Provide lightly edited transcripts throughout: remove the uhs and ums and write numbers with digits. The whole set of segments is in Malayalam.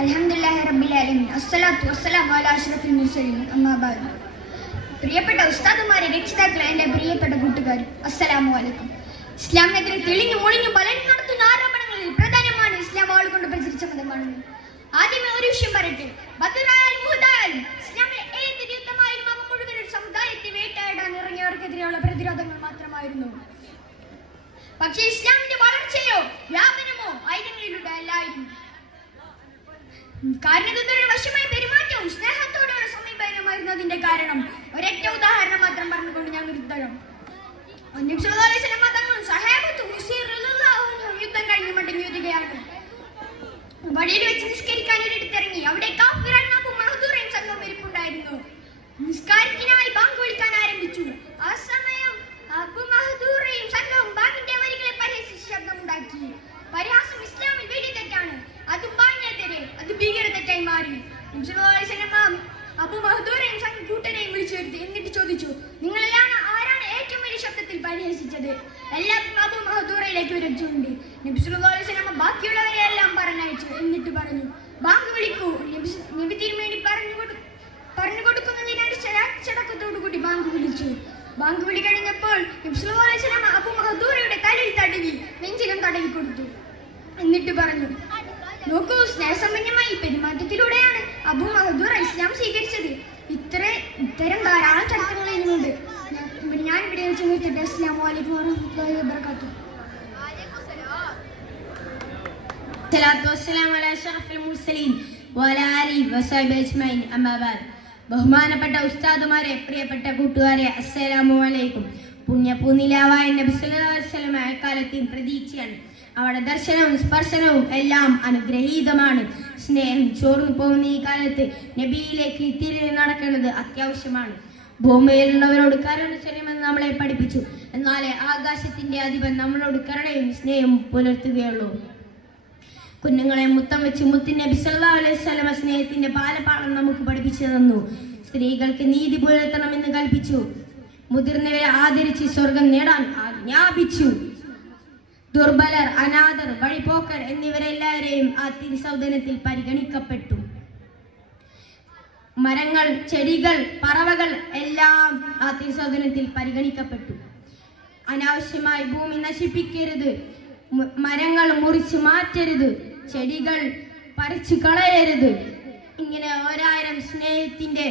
അൽഹംദുലില്ലാഹി റബ്ബിൽ ആലമീൻ അസ്സലാത്തു വസ്സലാമു അലാ അഷ്റഫിൽ മുർസലീൻ അമ്മാ ബഅദ്. പ്രിയപ്പെട്ട ഉസ്താദുമാരെ, രക്ഷിതാക്കളെ, എൻ്റെ പ്രിയപ്പെട്ട കൂട്ടുകാർ, അസ്സലാമു അലൈക്കും. ഇസ്ലാമിനെതിരെ തെളിഞ്ഞു മൊളിഞ്ഞു പലരും നടത്തുന്ന ആരോപണങ്ങളിൽ പ്രധാനമാണ് ഇസ്ലാം ആൾ കൊണ്ട് പ്രചരിച്ച മതമാണെന്ന്. ആദ്യമേ ഒരു വിഷയം പറയട്ടെ. ബദറായാലും മുഹദായാലും ഇസ്ലാമിലെ ഏത് യുദ്ധമായാലും അവ മുഴുവൻ ഒരു സമുദായത്തെ വേട്ടയാടാൻ ഇറങ്ങിയവർക്കെതിരെയുള്ള പ്രതിരോധങ്ങൾ മാത്രമായിരുന്നു. പക്ഷേ ഇസ്ലാമിന്റെ വളർച്ചയോ വ്യാപനമോ ആയുധങ്ങളിലൂടെ അല്ലായിരുന്നു. കാരണദൂതരുടെ വശമായ പെരുമാറ്റവും സ്നേഹത്തോടെയുള്ള സമീപനമായിരുന്നു അതിന്റെ കാരണം. ഒരൊറ്റ ഉദാഹരണം മാത്രം പറഞ്ഞുകൊണ്ട് ഞാൻ നിർത്തണം. തങ്ങളും സഹാബത്തും യുദ്ധം കഴിഞ്ഞ് മടങ്ങി വരികയാണ്. വഴിയിൽ വെച്ച് നിസ്കരിക്കാൻ ഒരിടത്തിറങ്ങി. അവിടെ മഹദൂറയും സംഘവും ഇരിപ്പുണ്ടായിരുന്നു. നിസ്കാരത്തിനായി ബാങ്ക് വിളിക്കാൻ ആരംഭിച്ചു. ആ സമയം അബു മഹദൂറയും സംഘവും ബാങ്കിന്റെ വരികളെ പരിഹസിച്ച് ശബ്ദമുണ്ടാക്കി. പരിഹാസം ഇസ്ലാമിൽ വലിയ തെറ്റാണ്. അതും ബാങ്കിനെതിരെ അത് ഭീകര തെറ്റായി മാറി. അബു മഹദൂറയും കൂട്ടരെയും വിളിച്ചു വരുത്തി. എന്നിട്ട് ചോദിച്ചു, നിങ്ങളെല്ലാം ആരാണ് ഏറ്റവും വലിയ ശബ്ദത്തിൽ പരിഹസിച്ചത്? എല്ലാവരും അബു മഹദൂറയിലേക്ക് വിരച്ചുകൊണ്ട് നബി സല്ലല്ലാഹു അലൈഹി വസല്ലം ബാക്കിയുള്ളവരെ എല്ലാം പറഞ്ഞയച്ചു. എന്നിട്ട് പറഞ്ഞു, ബാങ്ക് വിളിക്കൂ. നബി തിരുമേനി പറഞ്ഞു കൊടുക്കുന്നതിനാണ് ചടക്കത്തോടു കൂടി ബാങ്ക് വിളിച്ചു. ബാങ്ക് വിളി കഴിഞ്ഞപ്പോൾ നബി സല്ലല്ലാഹു അലൈഹി വസല്ലം അബു മഹദൂറയുടെ തലയിൽ തടവി നെഞ്ചിലും തടവി കൊടുത്തു. എന്നിട്ട് പറഞ്ഞു, നോക്കൂ, സ്നേഹസമ്പന്നമായി പെരുമാറ്റത്തിലൂടെയാണ് അബു മഹദൂർ ഇസ്ലാം സ്വീകരിച്ചത്. ഇത്തരം ധാരാളം ചരിത്രങ്ങൾ ഇനിയുണ്ട്. ഞാൻ ഇവിടെ വെച്ച് നിർത്തിട്ട്. അസ്സലാമു അലൈക്കും വറഹ്മത്തുള്ളാഹി വബറകാതുഹു. സ്വലാത്തു വസ്സലാമു അലാ അഷ്റഫിൽ മുർസലീൻ വഅലാ ആലിഹി വസഹ്ബിഹി അജ്മഈൻ. അമ്മാ ബഅദ്. ബഹുമാനപ്പെട്ട ഉസ്താദുമാരെ, പ്രിയപ്പെട്ട കൂട്ടുകാരെ, അസ്സലാമു അലൈക്കും. പുണ്യപൂനിലാവായ നബി സല്ലല്ലാഹു അലൈഹി വസല്ലം അക്കാലത്തെയും പ്രതീക്ഷയാണ്. അവിടെ ദർശനവും സ്പർശനവും എല്ലാം അനുഗ്രഹീതമാണ്. സ്നേഹം ചോർന്നു പോകുന്ന ഈ കാലത്ത് നബിയിലേക്ക് തിരിഞ്ഞു നടക്കേണ്ടത് അത്യാവശ്യമാണ്. ഭൂമിയിലുള്ളവരോട് കരുണ ചെയ്യണമെന്ന് നമ്മളെ പഠിപ്പിച്ചു. എന്നാലേ ആകാശത്തിന്റെ അധിപൻ നമ്മളോട് കരുണയും സ്നേഹവും പുലർത്തുകയുള്ളൂ. കുഞ്ഞുങ്ങളെ മുത്തം വെച്ച് മുത്തിൻ നബി സല്ലല്ലാഹു അലൈഹി വസല്ലം സ്നേഹത്തിന്റെ പാലപാളം നമുക്ക് പഠിപ്പിച്ചു തന്നു. സ്ത്രീകൾക്ക് നീതി പുലർത്തണമെന്ന് കൽപ്പിച്ചു. മുതിർന്നവരെ ആദരിച്ച് സ്വർഗം നേടാൻ ആജ്ഞാപിച്ചു. ദുർബലർ, അനാഥർ, വഴിപോക്കർ എന്നിവരെല്ലാവരെയും ആ തിരുസൗധനത്തിൽ പരിഗണിക്കപ്പെട്ടു. മരങ്ങൾ, ചെടികൾ, പറവകൾ എല്ലാം ആ തിരുസൗധനത്തിൽ പരിഗണിക്കപ്പെട്ടു. അനാവശ്യമായി ഭൂമി നശിപ്പിക്കരുത്, മരങ്ങൾ മുറിച്ചു മാറ്റരുത്, ചെടികൾ പറിച്ചു കളയരുത്. ഇങ്ങനെ 1000 സ്നേഹത്തിന്റെ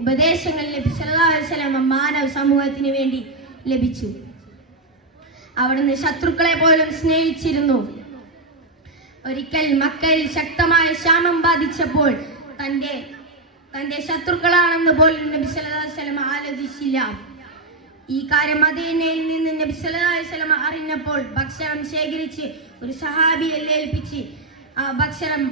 ഉപദേശങ്ങൾ നബി സല്ലല്ലാഹു അലൈഹി വസല്ലം മാനവ സമൂഹത്തിന് വേണ്ടി ലഭിച്ചു. അവിടുന്ന് ശത്രുക്കളെ പോലും സ്നേഹിച്ചിരുന്നു. ഒരിക്കൽ മക്കയിൽ ശക്തമായ ക്ഷാമം ബാധിച്ചപ്പോൾ തന്റെ ശത്രുക്കളാണെന്ന് പോലും നബി സല്ലല്ലാഹു അലൈഹി വസല്ലം ആലോചിച്ചില്ല. ഈ കാര്യം മദീനയിൽ നിന്ന് നബി സല്ലല്ലാഹു അലൈഹി വസല്ലം അറിഞ്ഞപ്പോൾ ഭക്ഷണം ശേഖരിച്ച് ഒരു സഹാബിയെ ഏൽപ്പിച്ച് ആ ഭക്ഷണം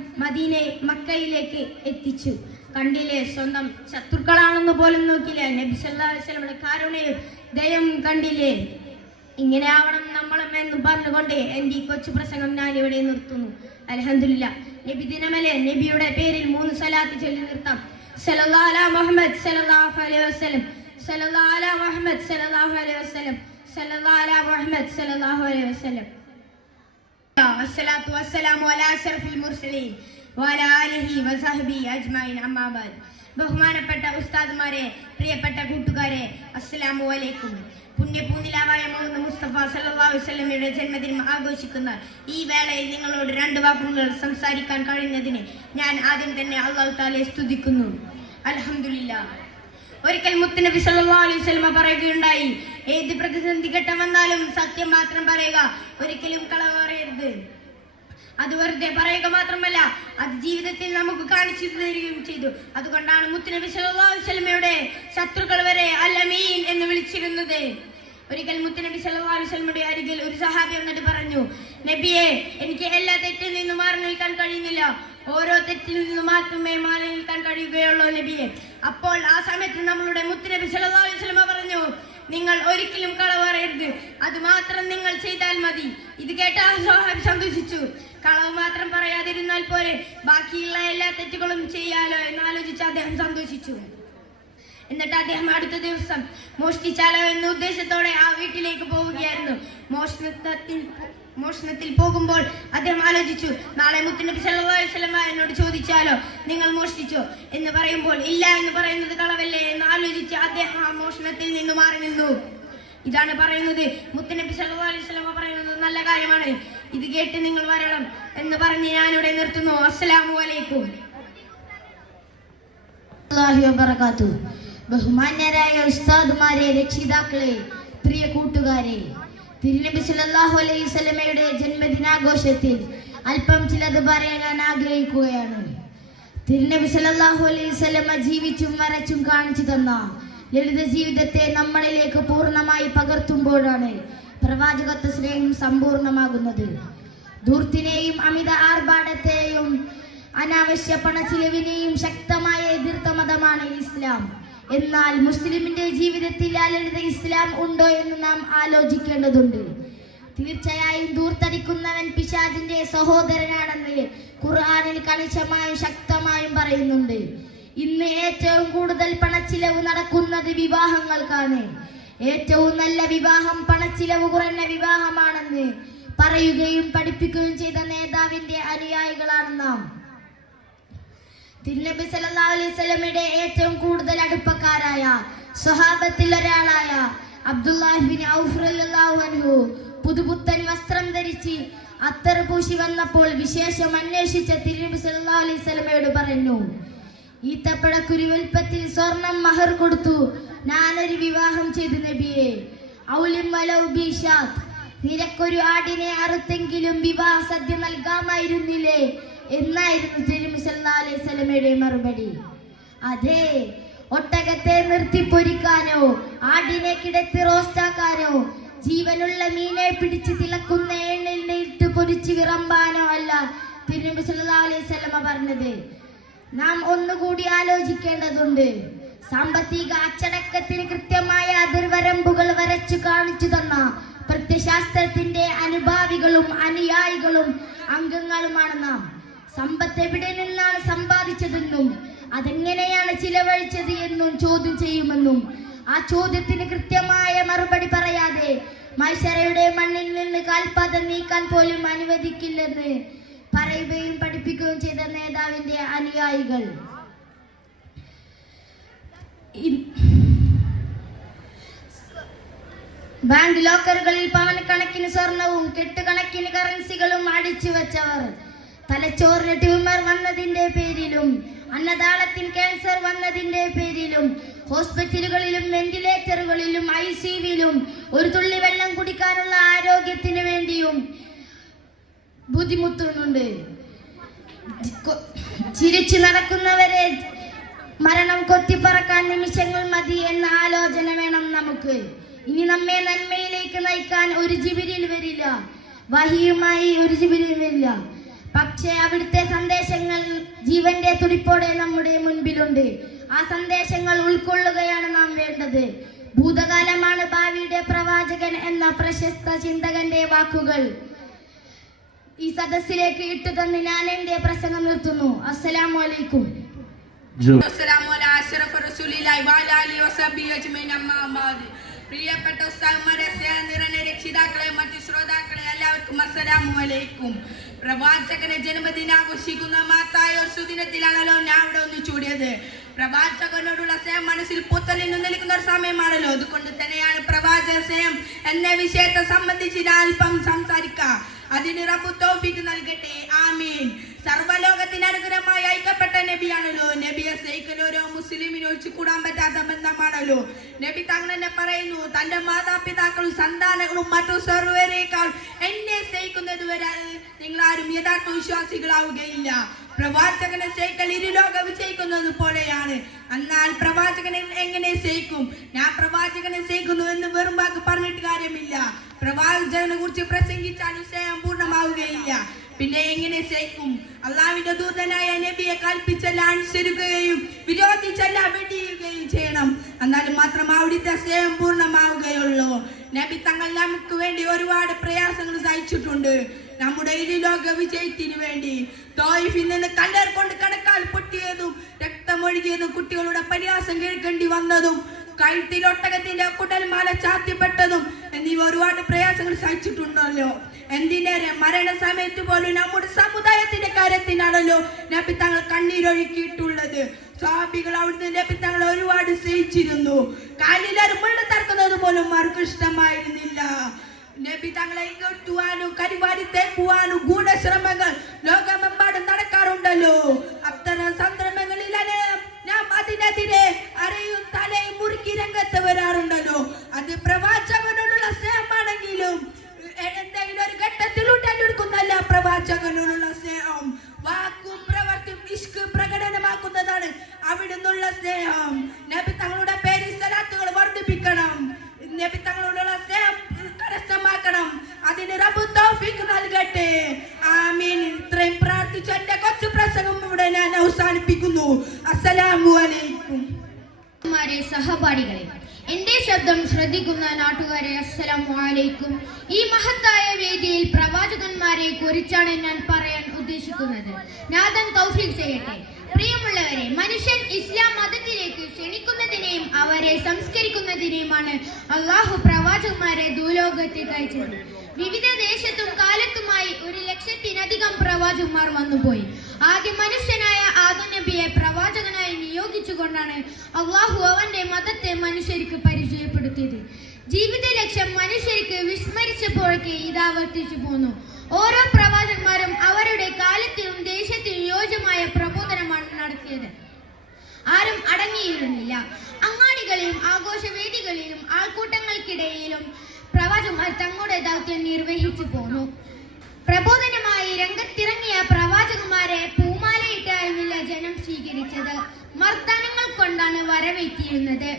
മക്കയിലേക്ക് എത്തിച്ചു. കണ്ടില്ലേ, സ്വന്തം ശത്രുക്കളാണെന്ന് പോലും നോക്കില്ല. നബി സല്ലല്ലാഹു അലൈഹി വസല്ലമയുടെ കരുണയും ദയയും കണ്ടില്ലേ. ഇങ്ങനെ ആവണം നമ്മളും എന്ന് പറഞ്ഞുകൊണ്ട് എൻ്റെ ഈ കൊച്ചു പ്രസംഗം ഞാൻ ഇവിടെ നിർത്തുന്നു. അൽഹംദുലില്ലാ. നബി ദിനമല്ലേ, നബിയുടെ പേരിൽ 3 സലാത്ത് ചൊല്ലി നിർത്താം. സല്ലല്ലാഹു അലാ മുഹമ്മദ് സല്ലല്ലാഹു അലൈഹി വസല്ലം, സല്ലല്ലാഹു അലാ മുഹമ്മദ് സല്ലല്ലാഹു അലൈഹി വസല്ലം, സല്ലല്ലാഹു അലാ മുഹമ്മദ് സല്ലല്ലാഹു അലൈഹി വസല്ലം. വസ്സലാത്തു വസ്സലാമു അലാ അഷ്റഫിൽ മുർസലീൻ വഅലാ ആലിഹി വസഹ്ബിഹി അജ്മഈൻ. അമ്മാ ബഅദ്. ബഹുമാനപ്പെട്ട ഉസ്താദുമാരെ, പ്രിയപ്പെട്ട കൂട്ടുകാരെ, അസ്സലാമു അലൈക്കും. പുണ്യപൂനിലാവായ മുഹമ്മദ് മുസ്തഫ സല്ലല്ലാഹു അലൈഹി വസല്ലമയുടെ ജന്മദിനം ആഘോഷിക്കുന്ന ഈ വേളയിൽ നിങ്ങളോട് 2 വാക്കുകൾ സംസാരിക്കാൻ കഴിഞ്ഞതിന് ഞാൻ ആദ്യം തന്നെ അല്ലാഹു തആലയെ സ്തുതിക്കുന്നു. അൽഹംദുലില്ലാ. ഒരിക്കൽ മുത്തുനബി സല്ലല്ലാഹു അലൈഹി വസല്ലമ പറയുകയുണ്ടായി, ഏത് പ്രതിസന്ധി ഘട്ടം വന്നാലും സത്യം മാത്രം പറയുക, ഒരിക്കലും കളവ് പറയരുത്. അത് വെറുതെ പറയുക മാത്രമല്ല, അത് ജീവിതത്തിൽ നമുക്ക് കാണിച്ചു തരികയും ചെയ്തു. അതുകൊണ്ടാണ് മുത്തുനബി സല്ലല്ലാഹു അലൈഹി വസല്ലമയുടെ ശത്രുക്കൾ വരെ അൽ അമീൻ എന്ന് വിളിച്ചിരുന്നത്. ഒരിക്കൽ മുത്തുനബി സല്ലല്ലാഹു അലൈഹി വസല്ലമയുടെ അരികിൽ ഒരു സഹാബി വന്നിട്ട് പറഞ്ഞു, നബിയെ, എനിക്ക് എല്ലാ തെറ്റിൽ നിന്നും മാറി നിൽക്കാൻ കഴിയുന്നില്ല, ഓരോ തെറ്റിൽ നിന്നും മാത്രമേ മാറി നിൽക്കാൻ കഴിയുകയുള്ളൂ നബിയെ. അപ്പോൾ ആ സമയത്ത് നമ്മളുടെ മുത്തുനബി സല്ലല്ലാഹു അലൈഹി വസല്ലമ പറഞ്ഞു, നിങ്ങൾ ഒരിക്കലും കളവ് പറയരുത്, അത് മാത്രം നിങ്ങൾ ചെയ്താൽ മതി. ഇത് കേട്ട സഹാബി സന്തോഷിച്ചു. കളവ് മാത്രം പറയാതിരുന്നാൽ പോരെ, ബാക്കിയുള്ള എല്ലാ തെറ്റുകളും ചെയ്യാലോ എന്നാലോചിച്ച് അദ്ദേഹം സന്തോഷിച്ചു. എന്നിട്ട് അദ്ദേഹം അടുത്ത ദിവസം മോഷ്ടിച്ചാലോ എന്ന ഉദ്ദേശത്തോടെ ആ വീട്ടിലേക്ക് പോവുകയായിരുന്നു. മോഷണത്തിൽ പോകുമ്പോൾ അദ്ദേഹം ആലോചിച്ചു, നാളെ മുത്തുനബി സല്ലല്ലാഹു അലൈഹി വസല്ലം എന്നോട് ചോദിച്ചാലോ നിങ്ങൾ മോഷ്ടിച്ചോ എന്ന് പറയുമ്പോൾ ഇല്ല എന്ന് പറയുന്നത് കളവല്ലേ എന്ന് ആലോചിച്ച് അദ്ദേഹം ആ മോഷണത്തിൽ നിന്ന് മാറി നിന്നു. ഇതാണ് പറയുന്നത് മുത്തുനബി സല്ലല്ലാഹു അലൈഹി വസല്ലം പറയുന്നത് നല്ല കാര്യമാണ്, ഇത് കേട്ട് നിങ്ങൾ വരണം എന്ന് പറഞ്ഞ് ഞാനിവിടെ നിർത്തുന്നു. അസ്സലാമു അലൈക്കും. ബഹുമാന്യരായ ഉസ്താദുമാരെ, രക്ഷിതാക്കളെ, പ്രിയ കൂട്ടുകാരെ, തിരുനബി സല്ലല്ലാഹു അലൈഹി വസല്ലമയുടെ ജന്മദിനാഘോഷത്തിൽ അല്പം ചിലത് പറയാൻ ഞാൻ ആഗ്രഹിക്കുകയാണ്. തിരുനബി സല്ലല്ലാഹു അലൈഹി വസല്ലമ ജീവിച്ചും വരച്ചും കാണിച്ചു തന്ന ലളിത ജീവിതത്തെ നമ്മളിലേക്ക് പൂർണ്ണമായി പകർത്തുമ്പോഴാണ് പ്രവാചകത്വ സ്നേഹം സമ്പൂർണ്ണമാകുന്നത്. ധൂർത്തിനെയും അമിത ആർഭാടത്തെയും അനാവശ്യ പണച്ചിലവിനെയും ശക്തമായ എതിർത്ത മതമാണ് ഇസ്ലാം. എന്നാൽ മുസ്ലിമിന്റെ ജീവിതത്തിൽ ആ ലളിത ഇസ്ലാം ഉണ്ടോ എന്ന് നാം ആലോചിക്കേണ്ടതുണ്ട്. തീർച്ചയായും ധൂർത്തടിക്കുന്നവൻ പിശാചിന്റെ സഹോദരനാണെന്ന് ഖുർആനിൽ കണിശമായും ശക്തമായും പറയുന്നുണ്ട്. ഇന്ന് ഏറ്റവും കൂടുതൽ പണച്ചിലവ് നടക്കുന്നത് വിവാഹങ്ങൾക്കാണ്. ഏറ്റവും നല്ല വിവാഹം പണച്ചിലവ് കുറഞ്ഞ വിവാഹമാണെന്ന് പറയുകയും പഠിപ്പിക്കുകയും ചെയ്ത നേതാവിന്റെ അനുയായികളാണ് നാം. തിരുനബി സല്ലല്ലാഹു അലൈഹി വസല്ലമയുടെ ഏറ്റവും കൂടുതൽ അടുപ്പക്കാരായ സ്വഹാബത്തിൽ ഒരാളായ അബ്ദുല്ലാഹ് ബിൻ ഔഫ് റളിയല്ലാഹു അൻഹു പുതുപുത്തൻ വസ്ത്രം ധരിച്ച് അത്തർ പൂശി വന്നപ്പോൾ വിശേഷം അന്വേഷിച്ച തിരുനബി സല്ലല്ലാഹു അലൈഹി വസല്ലമയോട് പറഞ്ഞു, ഈത്തപ്പഴ കുരുവൽപ്പത്തിൽ സ്വർണം മഹർ കൊടുത്തു ഞാനൊരു വിവാഹം ചെയ്തു നബിയെ. ഔലിം വലൗ ബിശാത്ത്, നിനക്കൊരു ആടിനെ അറുത്തെങ്കിലും വിവാഹ സദ്യ നൽകാമായിരുന്നില്ലേ എന്നായിരുന്നു തിരുനബി സല്ലല്ലാഹു അലൈഹി വസല്ലമയുടെ മറുപടി. അതെ, ഒട്ടകത്തെ നിർത്തി പൊരിക്കാനോ ആടിനെ കിടത്തി റോസ്റ്റാക്കാനോ ജീവനുള്ള മീനെ പിടിച്ച് തിളക്കുന്ന എണ്ണയിലിട്ട് പൊരിച്ച് വിറമ്പാനോ അല്ല തിരുനബി സല്ലല്ലാഹു അലൈഹി വസല്ലമ പറഞ്ഞത്. നാം ഒന്നുകൂടി ആലോചിക്കേണ്ടതുണ്ട്. സാമ്പത്തിക അച്ചടക്കത്തിന് കൃത്യമായ അതിർവരമ്പുകൾ വരച്ചു കാണിച്ചു തന്ന പ്രത്യശാസ്ത്രത്തിന്റെ അനുഭാവികളും അനുയായികളും അംഗങ്ങളുമാണ് നാം. സമ്പത്ത് എവിടെ നിന്നാണ് സമ്പാദിച്ചതെന്നും അതെങ്ങനെയാണ് ചിലവഴിച്ചത് എന്നും ചോദ്യം ചെയ്യുമെന്നും ആ ചോദ്യത്തിന് കൃത്യമായ മറുപടി പറയാതെ മൈശറയുടെ മണ്ണിൽ നിന്ന് കാൽപാദം നീക്കാൻ പോലും അനുവദിക്കില്ലെന്ന് പറയുകയും പഠിപ്പിക്കുകയും ചെയ്ത നേതാവിന്റെ അനുയായികൾ. ബാങ്ക് ലോക്കറുകളിൽ പവനക്കണക്കിന് സ്വർണവും കെട്ടുകണക്കിന് കറൻസികളും അടിച്ചു വെച്ചവർ, തലച്ചോറിന് ട്യൂമർ വന്നതിന്റെ പേരിലും അന്നനാളത്തിന് ക്യാൻസർ വന്നതിന്റെ പേരിലും ഹോസ്പിറ്റലുകളിലും വെന്റിലേറ്ററുകളിലും ICUവിലും ഒരു തുള്ളി വെള്ളം കുടിക്കാനുള്ള ആരോഗ്യത്തിന് വേണ്ടിയും ബുദ്ധിമുട്ടുന്നുണ്ട്. ചിരിച്ചു നടക്കുന്നവരെ മരണം കൊത്തിപ്പറക്കാൻ നിമിഷങ്ങൾ മതി എന്ന ആലോചന വേണം നമുക്ക്. ഇനി നമ്മെ നന്മയിലേക്ക് നയിക്കാൻ ഒരു ജിബിരിൽ വരില്ല, വഹിയുമായി ഒരു ജിബിരിൽ വരില്ല. പക്ഷേ അവിടുത്തെ സന്ദേശങ്ങൾ ജീവന്റെ തുടിപ്പോടെ നമ്മുടെ മുൻപിലുണ്ട്. ആ സന്ദേശങ്ങൾ ഉൾക്കൊള്ളുകയാണ് നാം വേണ്ടത്. ഭൂതകാലമാണ് ഭാവിയുടെ പ്രവാചകൻ എന്ന പ്രശസ്ത ചിന്തകന്റെ വാക്കുകൾ ഈ സദസ്സിലേക്ക് ഇട്ടുതന്ന് ഞാൻ എന്റെ പ്രസംഗം നിർത്തുന്നു. അസ്സലാമു അലൈക്കും. പ്രിയപ്പെട്ട ഉസ്താദുമാരെ, സ്നേഹം നിറഞ്ഞ രക്ഷിതാക്കളെ, മറ്റു ശ്രോതാക്കളെ, എല്ലാവർക്കും അസ്സലാമു അലൈക്കും. പ്രവാചകനെ ജന്മദിനാഘോഷിക്കുന്ന മഹത്തായ ഒരു സുദിനത്തിലാണല്ലോ ഞാൻ ഇവിടെ ഒന്നിച്ചൂടിയത്. പ്രവാചകനോടുള്ള സ്നേഹം മനസ്സിൽ പുത്തലിന് നിൽക്കുന്ന ഒരു സമയമാണല്ലോ. അതുകൊണ്ട് തന്നെയാണ് പ്രവാചക സ്നേഹം എന്ന വിഷയത്തെ സംബന്ധിച്ച് ഞാൻ അല്പം സംസാരിക്കാം. അതിന് റബ്ബ് തൗഫീഖ് നൽകട്ടെ, ആമീൻ. സർവ്വലോകത്തിന് അനുഗ്രഹമായി അയക്കപ്പെട്ട നബിയാണല്ലോ. നബിയെ സ്നേഹിക്കൽ ഓരോ മുസ്ലിമിന് ഒഴിച്ചു കൂടാൻ പറ്റാത്ത ബന്ധമാണല്ലോ. നബി തങ്ങൾ തന്നെ പറയുന്നു, തന്റെ മാതാപിതാക്കളും സന്താനങ്ങളും മറ്റു സർവ്വരേക്കാൾ എന്നെ സ്നേഹിക്കുന്നത് വരെ നിങ്ങൾ ആരും യഥാർത്ഥ വിശ്വാസികളാവുകയില്ല. പ്രവാചകനെ സ്നേഹിക്കൽ ഇരുലോക വിജയിക്കുന്നത് പോലെയാണ്. എന്നാൽ പ്രവാചകനെ എങ്ങനെ സ്നേഹിക്കും? ഞാൻ പ്രവാചകനെ സ്നേഹിക്കുന്നു എന്ന് വെറും വാക്ക് പറഞ്ഞിട്ട് കാര്യമില്ല. പ്രവാചകനെ കുറിച്ച് പ്രസംഗിച്ചാലും സ്നേഹം പൂർണ്ണമാവുകയില്ല. പിന്നെ എങ്ങനെ സ്നേഹിക്കും? അള്ളാഹുവിന്റെ ദൂതനായ നബിയെ കൽപ്പിച്ചെല്ലാം അനുസരിക്കുകയും വിരോധിച്ചെല്ലാം വെടിയുകയും ചെയ്യണം. എന്നാലും മാത്രം അവിടുത്തെ സ്നേഹം പൂർണ്ണമാവുകയുള്ളൂ. നബി തങ്ങൾ നമുക്ക് വേണ്ടി ഒരുപാട് പ്രയാസങ്ങൾ സഹിച്ചിട്ടുണ്ട്. നമ്മുടെ ഇരുലോക വിജയത്തിന് വേണ്ടി തോയിഫിൽ നിന്ന് കണ്ണീർ കൊണ്ട് കടക്കാൽ പൊട്ടിയതും രക്തമൊഴുകിയതും കുട്ടികളുടെ പരിഹാസം കേൾക്കേണ്ടി വന്നതും കഴുത്തിൽ ഒട്ടകത്തിന്റെ കുടൽമാല ചാത്തിപ്പെട്ടതും എന്നിവ ഒരുപാട് പ്രയാസങ്ങൾ സഹിച്ചിട്ടുണ്ടല്ലോ. എന്തിനേറെ മരണസമയത്ത് പോലും നമ്മുടെ സമുദായത്തിന്റെ കാര്യത്തിനാണല്ലോ നബി തങ്ങൾ കണ്ണീരൊഴുക്കിയിട്ടുള്ളത്. സ്വഹാബികൾ അവിടുന്ന് നബി തങ്ങൾ ഒരുപാട് സ്നേഹിച്ചിരുന്നു. കാലിലൊരു മുള്ള തറക്കുന്നത് പോലും അവർക്ക് ഇഷ്ടമായിരുന്നില്ല. നബി തങ്ങളെ ഇങ്ങോട്ടുവാനും കരിവാരി തേക്കുവാനും ഗൂഢശ്രമങ്ങൾ ലോകമെമ്പാടും നടക്കാറുണ്ടല്ലോ. അത്തരം സന്ദർഭങ്ങളിൽ നാം അതിനെതിരെ അരയും തലയും മുറുക്കി രംഗത്ത് വരാറുണ്ടല്ലോ. അത് പ്രവാചകനോടുള്ള സ്നേഹമാണെങ്കിലും എന്തെങ്കിലും ഒരു ഘട്ടത്തിൽ ഉടലെടുക്കുന്നല്ല പ്രവാചകനോടുള്ള സ്നേഹം. വാക്കും പ്രവർത്തിയും ഇഷ്ക് പ്രകടനമാക്കുന്നതാണ് അവിടുന്നുള്ള സ്നേഹം. നബി തങ്ങളുടെ പേരിൽ സ്വലാത്തുകൾ വർദ്ധിപ്പിക്കണം. നബി തങ്ങളോടുള്ള സ്നേഹം കരസ്ഥമാക്കണം. അതിന് റബ്ബ് തൗഫീഖ് നൽകട്ടെ. ആമീൻ. ഇത്രയും പ്രാർത്ഥിച്ചു എന്റെ കൊച്ചു പ്രസംഗം ഇവിടെ ഞാൻ അവസാനിപ്പിക്കുന്നു. അസ്സലാമു അലൈക്കും. സഹപാഠികളെ, എന്റെ ശബ്ദം ശ്രദ്ധിക്കുന്ന നാട്ടുകാരെ, അസ്സലാമു അലൈക്കും. ഈ മഹത്തായ വേദിയിൽ പ്രവാചകന്മാരെ കുറിച്ചാണ് ഞാൻ പറയാൻ ഉദ്ദേശിക്കുന്നത്. നാഥൻ തൗഫീഖ് ചെയ്യട്ടെ. പ്രിയമുള്ളവരെ, മനുഷ്യൻ ഇസ്ലാം മതത്തിലേക്ക് ക്ഷണിക്കുന്നതിനെയും അവരെ സംസ്കരിക്കുന്നതിനെയുമാണ് അള്ളാഹു പ്രവാചകന്മാരെ ഭൂലോകത്തേക്ക് അയച്ചത്. വിവിധ ദേശത്തും കാലത്തുമായി 1,00,000-ലധികം പ്രവാചകന്മാർ വന്നുപോയി. ആദ്യ മനുഷ്യനായ ആദം നബിയെ പ്രവാചകനായി നിയോഗിച്ചുകൊണ്ടാണ് അള്ളാഹു അവന്റെ മതത്തെ മനുഷ്യർക്ക് പരിചയപ്പെടുത്തിയത്. ജീവിത ലക്ഷ്യം മനുഷ്യർക്ക് വിസ്മരിച്ചപ്പോഴേക്ക് ഇത് ആവർത്തിച്ചു പോന്നു. ഓരോ പ്രവാചകന്മാരും അവരുടെ കാലത്തിനും ദേശത്തിനും യോജ്യമായ പ്രബോധനമാണ് നടത്തിയത്. ആരും അടങ്ങിയിരുന്നില്ല. അങ്ങാടികളിലും ആഘോഷവേദികളിലും ആൾക്കൂട്ടങ്ങൾക്കിടയിലും പ്രവാചകന്മാർ തങ്ങളുടെ ദൗത്യം നിർവഹിച്ചു പോന്നു. പ്രബോധനമായി രംഗത്തിറങ്ങിയ പ്രവാചകന്മാരെ പൂമാലയിട്ടായിരുന്നില്ല ജനം സ്വീകരിച്ചത്, മർദ്ദനങ്ങൾ കൊണ്ടാണ് വരവേറ്റിയിരുന്നത്.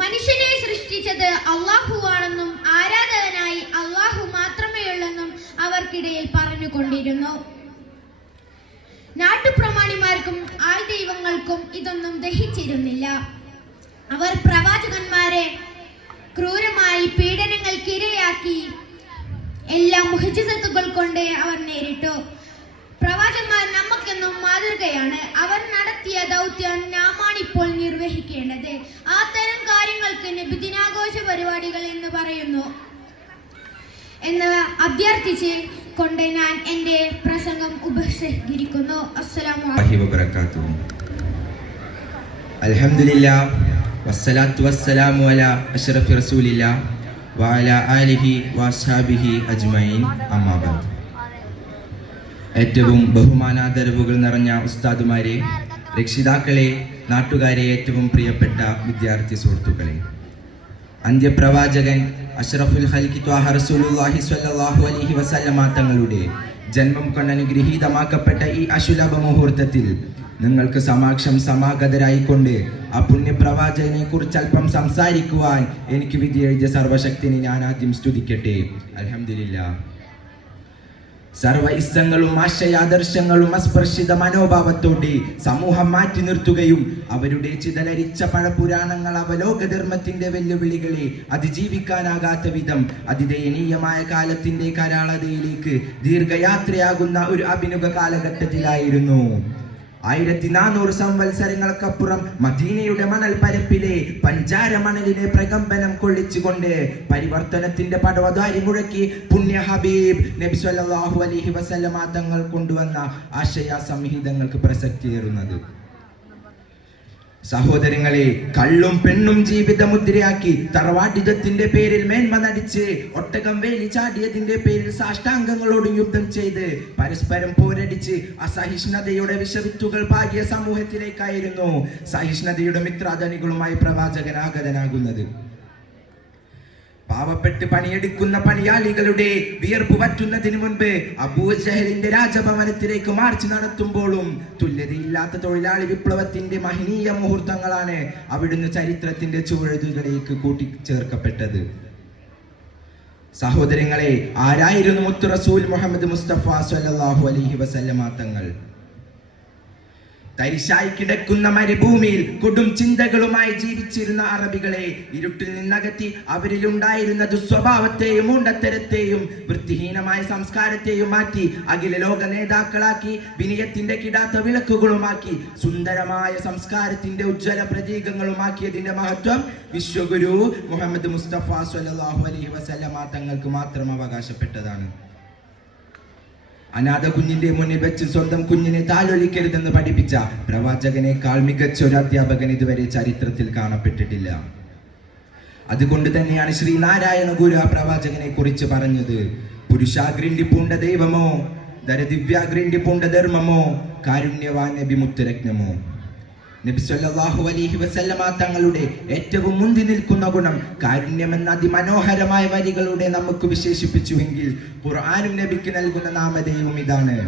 മനുഷ്യനെ സൃഷ്ടിച്ചത് അള്ളാഹുവാണെന്നും ആരാധകനായി അള്ളാഹു മാത്രമേയുള്ളെന്നും അവർക്കിടയിൽ പറഞ്ഞുകൊണ്ടിരുന്നു. നാട്ടുപ്രമാണിമാർക്കും ആൾ ദൈവങ്ങൾക്കും ഇതൊന്നും ദഹിച്ചിരുന്നില്ല. അവർ പ്രവാചകന്മാരെ ക്രൂരമായി പീഡനങ്ങൾക്കിരയാക്കി. എല്ലാ മുഅ്ജിസത്തുകൾ കൊണ്ട് അവർ നേരിട്ടു. പ്രവാചകന്മാർ നമുക്കെന്നും മാതൃകയാണ്. അവർ നടത്തിയ ദൗത്യം നാമാണിപ്പോൾ നിർവഹിക്കേണ്ടത്. ആ തരം കാര്യങ്ങൾക്ക് നബിദിനാഘോഷ പരിപാടികൾ എന്ന് പറയുന്നു എന്ന് അഭ്യർത്ഥിച്ച് കൊണ്ട് ഞാൻ എന്റെ പ്രസംഗം ഉപസംഹരിക്കുന്നു. അസ്സലാമു അലൈക്കും വബറകാതുഹു. അൽഹംദുലില്ലാഹ് വസ്സലാത്തു വസ്സലാമു അലാ അഷ്റഫി റസൂലില്ലാഹ് വഅലാ ആലിഹി വഅസ്ഹാബിഹി അജ്മഈൻ. അമ്മാ ബഅദ്. ഏറ്റവും ബഹുമാനാദരവുകൾ നിറഞ്ഞ ഉസ്താദുമാരെ, രക്ഷിതാക്കളെ, നാട്ടുകാരെ, ഏറ്റവും പ്രിയപ്പെട്ട വിദ്യാർത്ഥി സുഹൃത്തുക്കളെ, അന്ത്യപ്രവാചകൻ അഷ്റഫുൽ ഖൽഖി ത്വാഹ റസൂലുള്ളാഹി സ്വല്ലല്ലാഹു അലൈഹി വസല്ലമ തങ്ങളുടെ ജന്മം കൊണ്ട് അനുഗ്രഹീതമാക്കപ്പെട്ട ഈ അശുലഭ മുഹൂർത്തത്തിൽ നിങ്ങൾക്ക് സമക്ഷം സമാഗതരായിക്കൊണ്ട് ആ പുണ്യപ്രവാചകനെ കുറിച്ച് അല്പം സംസാരിക്കുവാൻ എനിക്ക് വിധി എഴുതിയ സർവശക്തിനെ ഞാൻ ആദ്യം സ്തുതിക്കട്ടെ. അൽഹംദുലില്ലാഹ്. സർവ ഇസ്സങ്ങളും ആശയാദർശങ്ങളും അസ്പർശിത മനോഭാവത്തോടെ സമൂഹം മാറ്റി നിർത്തുകയും അവരുടെ ചിതലരിച്ച പഴപുരാണങ്ങൾ അവലോകധർമ്മത്തിന്റെ വെല്ലുവിളികളെ അതിജീവിക്കാനാകാത്ത വിധം അതിദയനീയമായ കാലത്തിന്റെ കരാളതയിലേക്ക് ദീർഘയാത്രയാകുന്ന ഒരു അഭിനവ കാലഘട്ടത്തിലായിരുന്നു. 1400 സംവത്സരങ്ങൾക്കപ്പുറം മദീനയുടെ മണൽ പരപ്പിലെ പഞ്ചാര മണലിനെ പ്രകമ്പനം കൊള്ളിച്ചുകൊണ്ട് പരിവർത്തനത്തിന്റെ പടവതാരി മുഴക്കി പുണ്യ ഹബീബ് നബി സല്ലല്ലാഹു അലൈഹി വസല്ലമ തങ്ങൾ കൊണ്ടുവന്ന ആശയ സംഹിതങ്ങൾക്ക് പ്രസക്തിയേറുന്നത്. സഹോദരങ്ങളെ, കള്ളും പെണ്ണും ജീവിത മുദ്രയാക്കി തറവാടിതത്തിന്റെ പേരിൽ മേന്മ നടിച്ച് ഒട്ടകം വേലി ചാടിയതിന്റെ പേരിൽ സാഷ്ടാംഗങ്ങളോട് യുദ്ധം ചെയ്ത് പരസ്പരം പോരടിച്ച് അസഹിഷ്ണുതയുടെ വിഷവിത്തുകൾ പാകിയ സമൂഹത്തിലേക്കായിരുന്നു സഹിഷ്ണുതയുടെ മിത്രാധനികളുമായി പ്രവാചകൻ ആഗതനാകുന്നത്. പാവപ്പെട്ട് പണിയെടുക്കുന്ന പണിയാളികളുടെ വിയർപ്പ് വറ്റുന്നതിന് മുൻപ് അബൂജഹലിന്റെ രാജഭവനത്തിലേക്ക് മാർച്ച് നടത്തുമ്പോഴും തുല്യതയില്ലാത്ത തൊഴിലാളി വിപ്ലവത്തിന്റെ മഹനീയ മുഹൂർത്തങ്ങളാണ് അവിടുന്ന് ചരിത്രത്തിന്റെ ചുവടുകളിലേക്ക് കൂട്ടിച്ചേർക്കപ്പെട്ടത്. സഹോദരങ്ങളെ, ആരായിരുന്നു മുത്തു റസൂൽ മുഹമ്മദ് മുസ്തഫ സ്വല്ലല്ലാഹു അലൈഹി വസല്ലമ തങ്ങൾ? തരിശായി കിടക്കുന്ന മരുഭൂമിയിൽ കൊടും ചിന്തകളുമായി ജീവിച്ചിരുന്ന അറബികളെ ഇരുട്ടിൽ നിന്നകറ്റി അവരിലുണ്ടായിരുന്ന ദുസ്വഭാവത്തെയും മൂഢത്തരത്തെയും വൃത്തിഹീനമായ സംസ്കാരത്തെയും മാറ്റി അഖില ലോക നേതാക്കളാക്കി വിനയത്തിന്റെ കിടാത്ത വിളക്കുകളുമാക്കി സുന്ദരമായ സംസ്കാരത്തിന്റെ ഉജ്ജ്വല പ്രതീകങ്ങളുമാക്കിയതിന്റെ മഹത്വം വിശ്വഗുരു മുഹമ്മദ് മുസ്തഫ സ്വല്ലല്ലാഹു അലൈഹി വസല്ലമ തങ്ങൾക്ക് മാത്രം അവകാശപ്പെട്ടതാണ്. അനാഥ കുഞ്ഞിന്റെ മുന്നിൽ വെച്ച് സ്വന്തം കുഞ്ഞിനെ താലൊലിക്കരുതെന്ന് പഠിപ്പിച്ച പ്രവാചകനേക്കാൾ മികച്ച ഒരു അധ്യാപകൻ ഇതുവരെ ചരിത്രത്തിൽ കാണപ്പെട്ടിട്ടില്ല. അതുകൊണ്ട് തന്നെയാണ് ശ്രീനാരായണ ഗുരു ആ പ്രവാചകനെ കുറിച്ച് പറഞ്ഞത്, പുരുഷാഗ്രണ്ടി പൂണ്ട ദൈവമോ, ദരദിവ്യാഗ്രണ്ടി പൂണ്ട ധർമ്മമോ, കാരുണ്യവാൻ നബി മുത്തുരത്നമോ. നബി സല്ലല്ലാഹു അലൈഹി വസല്ലമ തങ്ങളുടെ ഏറ്റവും മുന്തി നിൽക്കുന്ന ഗുണം കാരുണ്യമെന്ന അതിമനോഹരമായ വരികളുടെ നമുക്ക് വിശേഷിപ്പിച്ചുവെങ്കിൽ ഖുർആനും നബിക്ക് നൽകുന്ന നാമധേയവും ഇതാണ്,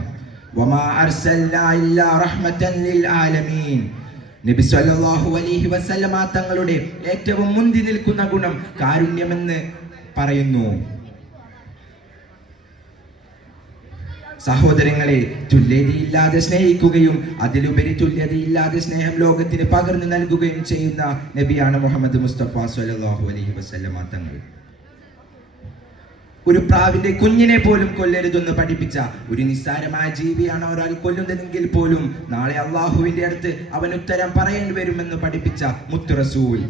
വമാ അർസൽനാ ഇല്ലാ റഹ്മതൻ ലിൽ ആലമീൻ. നബി സല്ലല്ലാഹു അലൈഹി വസല്ലമ തങ്ങളുടെ ഏറ്റവും മുന്തി നിൽക്കുന്ന ഗുണം കാരുണ്യമെന്ന് പറയുന്നു. സഹോദരങ്ങളെ, തുല്യതയില്ലാതെ സ്നേഹിക്കുകയും അതിലുപരി തുല്യതയില്ലാതെ സ്നേഹം ലോകത്തിന് പകർന്നു നൽകുകയും ചെയ്യുന്ന നബിയാണ് മുഹമ്മദ് മുസ്തഫ സ്വല്ലല്ലാഹു അലൈഹി വസല്ലമ തങ്ങൾ. ഒരു പ്രാവിന്റെ കുഞ്ഞിനെ പോലും കൊല്ലരുതെന്ന് പഠിപ്പിച്ച ഒരു നിസ്സാരമായ ജീവിയാണ് ഒരാൾ കൊല്ലുന്നതെങ്കിൽ പോലും നാളെ അള്ളാഹുവിന്റെ അടുത്ത് അവൻ ഉത്തരം പറയേണ്ടി വരുമെന്ന് പഠിപ്പിച്ച മുത്ത് റസൂൽ.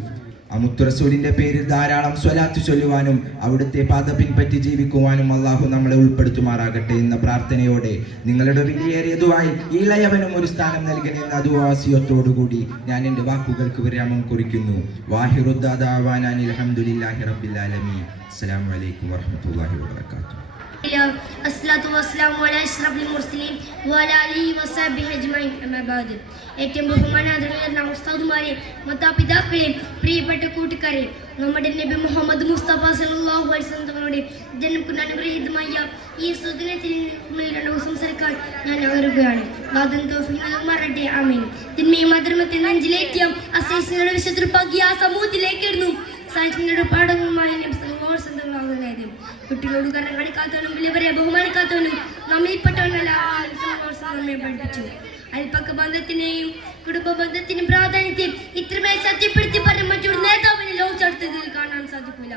ആ മുത്ത് റസൂലിന്റെ പേരിൽ ധാരാളം സ്വലാത്ത് ചൊല്ലുവാനും അവിടുത്തെ പാത പിൻപറ്റി ജീവിക്കുവാനും അള്ളാഹു നമ്മളെ ഉൾപ്പെടുത്തുമാറാകട്ടെ എന്ന പ്രാർത്ഥനയോടെ നിങ്ങളുടെ വിലയേറിയ ദുആയിൽ ഈ ഇളയവനും ഒരു സ്ഥാനം നൽകണമെന്ന ദുആസിയത്തോടുകൂടി ഞാൻ എൻ്റെ വാക്കുകൾക്ക് വിരാമം കുറിക്കുന്നു. വാഹിറുദ്ദാദാവാനാനിൽ ഹംദുലില്ലാഹി റബ്ബിൽ ആലമീൻ. അസ്സലാമു അലൈക്കും വറഹ്മത്തുള്ളാഹി വബറകാതുഹു. അസ്സലാത്തു വസ്സലാമു അലാ അഷ്റഫിൽ മുർസലീൻ വഅലാ ആലിഹി വസഹ്ബിഹി അജ്മഈൻ. അമ്മാ ബഅദ്. ഏറ്റവും ബഹുമാനാദരവുള്ള ഉസ്താദുമാരെ, മാതാപിതാക്കളെ, പ്രിയപ്പെട്ട കൂട്ടുകാരെ, നമ്മുടെ നബി മുഹമ്മദ് മുസ്തഫ സല്ലല്ലാഹു അലൈഹി വസല്ലം തങ്ങളുടെ ജന്മദിന അനുഗ്രഹീതമായ ഈ സുദിനത്തിൽ സംസാരിക്കാൻ ഞാൻ ആഗ്രഹിക്കുകയാണ്. നാഥൻ തൗഫീഖ് നൽകുമാറാകട്ടെ. ആമീൻ. തിന്മയും അധർമ്മത്തെ നെഞ്ചിലേറ്റിയ അസൈസിന്റെ വിശുദ്ധ ആ സമൂഹത്തിലേക്കായിരുന്നു സൈനികരുടെ പാഠങ്ങളുമായി കുട്ടികളോട് കരണം കാണിക്കാത്തവനും വലിയവരെ ബഹുമാനിക്കാത്തവനും നമ്മിൽപ്പെട്ടവനല്ല നമ്മെ പഠിപ്പിച്ചു. അയൽപ്പക്ക ബന്ധത്തിനെയും കുടുംബ ബന്ധത്തിനും പ്രാധാന്യത്തെയും ഇത്രമേൽ സത്യപ്പെടുത്തി പറഞ്ഞ മറ്റൊരു നേതാവിനെ ലോകചരിത്രത്തിൽ കാണാൻ സാധിക്കില്ല.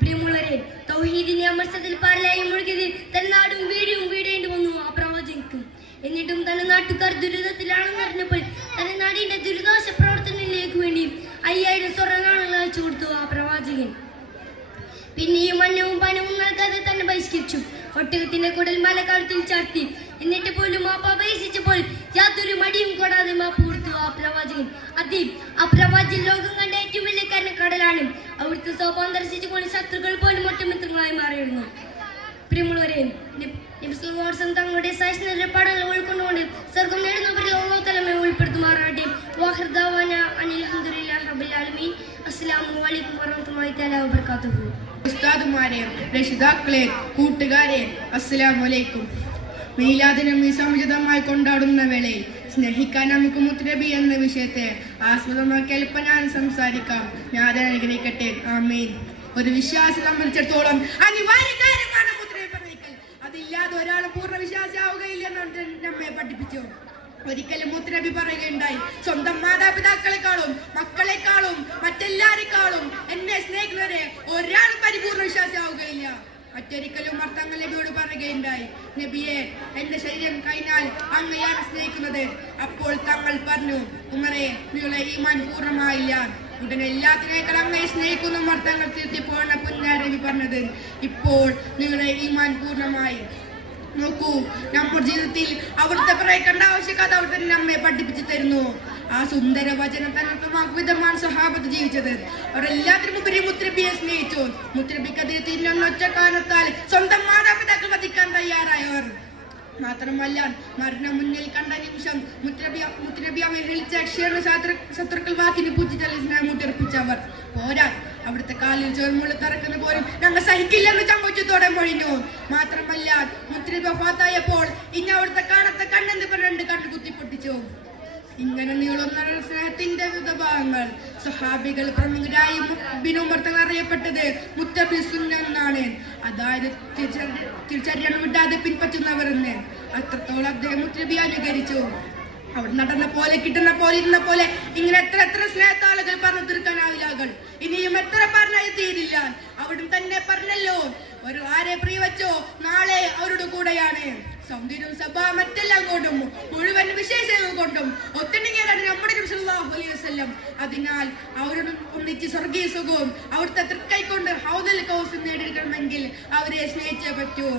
പ്രിയമുള്ളവരെ, തൗഹീദിനെ അമർഷത്തിൽ പാരലായി മുഴുകിയതിൽ തന്റെ നാടും വീടും വീടേണ്ടി വന്നു ആ പ്രവാചകനും. എന്നിട്ടും തന്റെ നാട്ടുകാർ ദുരിതത്തിലാണെന്ന് അറിഞ്ഞപ്പോൾ തന്റെ നാടിന്റെ ദുരിതാശ പ്രവർത്തനങ്ങളിലേക്ക് വേണ്ടി 5000 സ്വർണ്ണനാണയങ്ങൾ അയച്ചു കൊടുത്തു ആ പ്രവാചകൻ. പിന്നെയും മഞ്ഞവും പനവും നൽകാതെ തന്നെ ബഹിഷ്കരിച്ചു. ഒട്ടകത്തിന്റെ കുടൽ മലക്കാലത്തിൽ ചാർത്തി. എന്നിട്ട് പോലും മാപ്പ അപേക്ഷിച്ചപ്പോൾ യാതൊരു മടിയും കൂടാതെ മാപ്പ് കൊടുത്തു ആ പ്രവാചകൻ. ആ പ്രവാചകൻ ലോകം കണ്ട ഏറ്റവും വലിയ കടലാണ്. അവിടുത്തെ സ്വഭാവം ദർശിച്ചുകൊണ്ട് ശത്രുക്കൾ പോലും ഒറ്റമിത്രങ്ങളായി മാറിയിരുന്നു. പ്രിയമുള്ളവരെ, തങ്ങളുടെ സഹിഷ്ണുത പഠനങ്ങൾ ഉൾക്കൊണ്ടുകൊണ്ട് സ്വർഗം നേടുന്നവരിൽ ഓരോത്തലമെ ഉൾപ്പെടുത്തുമാറാകട്ടെ. അസ്സലാമു അലൈക്കും വറഹ്മത്തുള്ളാഹി തആല വബറകാതുഹു. ഉസ്താദുമാരെ, രക്ഷിതാക്കളെ, കൂട്ടുകാരെ, അസ്സലാമു അലൈക്കും. മീലാദ് നബി സമുചിതമായി കൊണ്ടാടുന്ന വേളയിൽ സ്നേഹിക്കാൻ നമുക്ക് മുത്തുനബി എന്ന വിഷയത്തെ ആസ്പദമാക്കി അല്പം ഞാൻ സംസാരിക്കാം. ഞാൻ അനുഗ്രഹിക്കട്ടെ. ആമീൻ. ഒരു വിശ്വാസി സംബന്ധിച്ചിടത്തോളം അനിവാര്യ കാര്യമാണ് മുത്തുനബി പറഞ്ഞിരിക്കൽ. അതില്ലാതെ ഒരാൾ പൂർണ്ണ വിശ്വാസിയാവുകയില്ലെന്ന് നമ്മെ പഠിപ്പിച്ചു. ഒരിക്കലും മുത്തുനബി പറയുകയുണ്ടായി, സ്വന്തം മാതാപിതാക്കളെക്കാളും മക്കളെക്കാളും മറ്റെല്ലാരെക്കാളും എന്നെ സ്നേഹിക്കുന്നവരെ ഒരാൾ പരിപൂർണ്ണ വിശ്വാസിയാവുകയില്ല. മറ്റൊരിക്കലും തങ്ങൾ നബിയോട് പറയുകയുണ്ടായി, നബിയെ, എന്റെ ശരീരം കഴിഞ്ഞാൽ അങ്ങയാണ് സ്നേഹിക്കുന്നത്. അപ്പോൾ തങ്ങൾ പറഞ്ഞു, ഉമറേ, നിങ്ങളെ ഈമാൻ പൂർണ്ണമായില്ല. ഉടനെ എല്ലാത്തിനേക്കാൾ അങ്ങയെ സ്നേഹിക്കുന്ന തങ്ങൾ തിരുത്തിപ്പോഴാണ് പുന്നാരബി പറഞ്ഞത്, ഇപ്പോൾ നിങ്ങളെ ഈമാൻ പൂർണ്ണമായി. നോക്കൂ, നമ്മുടെ ജീവിതത്തിൽ അവിടുത്തെ പറയേണ്ട ആവശ്യക്കാതെ അവിടെ തന്നെ നമ്മെ പഠിപ്പിച്ചു തരുന്നു. ആ സുന്ദര വചനം വിധമാണ് സഹാബത്ത് ജീവിച്ചത്. അവരെല്ലാത്തിനും ഉപരി മുത്തുനബിയെ സ്നേഹിച്ചു. മുത്തുനബിക്കെതിരെ തിരിഞ്ഞൊന്നൊറ്റ കാരണത്താൽ സ്വന്തം മാതാപിതാക്കൾ വധിക്കാൻ തയ്യാറായവർ. മാത്രമല്ല, മരണം മുന്നിൽ കണ്ട നിമിഷം മുത്തുനബി അവഹേളിച്ച ശത്രുക്കൾ വാക്കിന് പൂജിച്ചലിനെ മുട്ടിറപ്പിച്ചവർ. പോരാ, അവിടുത്തെ കാലിൽ ചോർമുള്ള തറക്കുന്ന പോലും ഞങ്ങൾ സഹിക്കില്ലെന്ന് ചങ്കൊച്ചത്തോടെ മൊഴിഞ്ഞു. മാത്രമല്ല, മുത്തുനബി വഫാത്തായപ്പോൾ ഇനി അവിടുത്തെ കാണത്തെ കണ്ണെന്ന് പറഞ്ഞ് കണ്ണു കുത്തിപ്പൊട്ടിച്ചു. ഇങ്ങനെ നീളുന്ന സ്നേഹത്തിന്റെ വിധഭാഗങ്ങൾ സഹാബികൾ പ്രമുഖരായി ബിനുമർത്തങ്ങൾ അറിയപ്പെട്ടത് മുത്തബി സുന്ന എന്നാണ്. അതായത് തിരിച്ചറിയണം വിടാതെ പിൻപറ്റുന്നവർ എന്ന്. അത്രത്തോളം അദ്ദേഹം മുത്തബി അനുകരിച്ചു. അവിടെ നടന്ന പോലെ കിട്ടുന്ന പോലെ ഇരുന്ന പോലെ ഇങ്ങനെ എത്ര സ്നേഹത്താളുകൾ പറഞ്ഞു തീർക്കാനാവില്ലാകൾ. ഇനിയും എത്ര പറഞ്ഞാൽ തീരില്ല. അവിടും തന്നെ പറഞ്ഞല്ലോ, ഒരു ആരെ പ്രിയ വെച്ചോ നാളെ അവരുടെ കൂടെയാണ്. സൗന്ദര്യവും സഭ മറ്റെല്ലാം കൊണ്ടും മുഴുവൻ വിശേഷങ്ങൾ കൊണ്ടും ഒത്തിണങ്ങിയതാണ് നമ്മുടെ നബി സല്ലല്ലാഹു അലൈഹി വസല്ലം. അതിനാൽ അവരോട് ഒന്നിച്ച് സ്വർഗീയ സുഖവും അവിടുത്തെ തൃക്കൈ കൊണ്ട് ഹൗദുൽ കൗസ് നേടിയെടുക്കണമെങ്കിൽ അവരെ സ്നേഹിച്ചേ പറ്റൂ.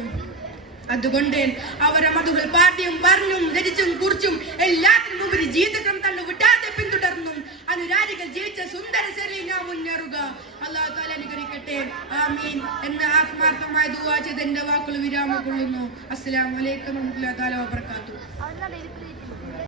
അതുകൊണ്ട് അവരെ മധുകൾ പാട്ടിയും പറഞ്ഞും രചിച്ചും കുറിച്ചും എല്ലാത്തിനും ഉപരി ജീവിതക്രം തന്നെ വിടാതെ പിന്തുടർന്നും അനുരാഗികൾ ജീവിച്ച സുന്ദര ശൈലിയിൽ നാം മുന്നേറുക. അല്ലാഹു തആല അനുഗ്രഹിക്കട്ടെ. ആമീൻ എന്ന് ആത്മാർത്ഥമായ ദുആ ചെയ്ത് എന്റെ വാക്കുകൾ വിരാമം കൊള്ളുന്നു. അസ്സലാമു അലൈക്കും വറഹ്മത്തുള്ളാഹി തആല വബറകാതുഹു.